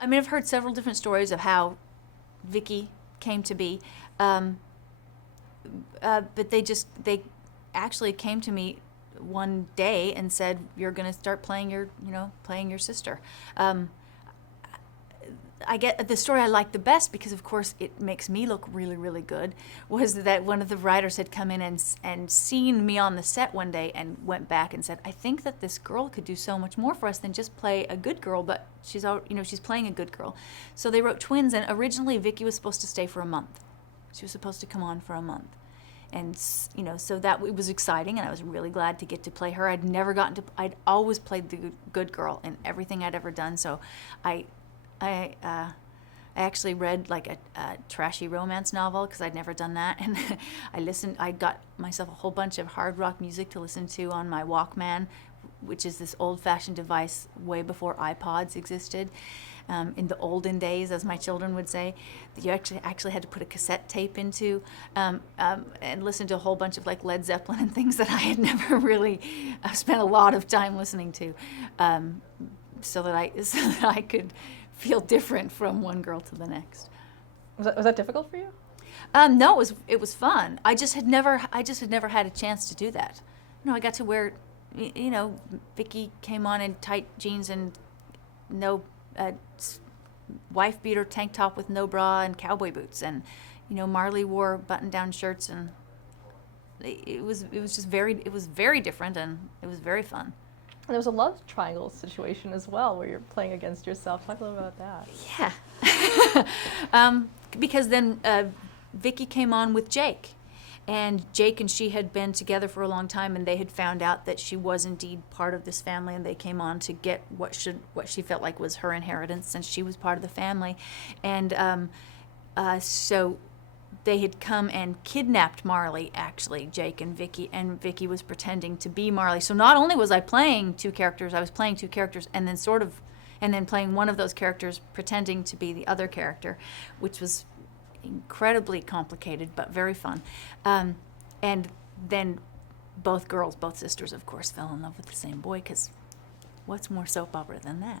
I mean, I've heard several different stories of how Vicky came to be, um, but they actually came to me one day and said, "You're going to start playing your sister." Um, I get the story I like the best because, of course, it makes me look really, really good. Was that one of the writers had come in and seen me on the set one day and went back and said, "I think that this girl could do so much more for us than just play a good girl, but she's playing a good girl." So they wrote twins, and originally Vicky was supposed to stay for a month. She was supposed to come on for a month, and so that it was exciting, and I was really glad to get to play her. I'd always played the good girl in everything I'd ever done, so I I actually read like a trashy romance novel because I'd never done that, and I got myself a whole bunch of hard rock music to listen to on my Walkman, which is this old-fashioned device way before iPods existed. In the olden days, as my children would say, that you actually had to put a cassette tape into, and listen to a whole bunch of like Led Zeppelin and things that I had never really spent a lot of time listening to, so that I could feel different from one girl to the next. Was that difficult for you? No, it was fun. I just had never had a chance to do that. I got to wear, Vicky came on in tight jeans and no wife beater tank top with no bra and cowboy boots, and Marley wore button-down shirts, and it was very different, and it was very fun. And there was a love triangle situation as well, where you're playing against yourself. Talk a little about that. Yeah. Because then Vicky came on with Jake. And Jake and she had been together for a long time, and they had found out that she was indeed part of this family, and they came on to get what she felt like was her inheritance, since she was part of the family. And so they had come and kidnapped Marley, actually, Jake and Vicky was pretending to be Marley. So not only was I playing two characters, I was playing two characters and then playing one of those characters pretending to be the other character, which was incredibly complicated but very fun. And then both sisters, of course, fell in love with the same boy, because what's more soap opera than that?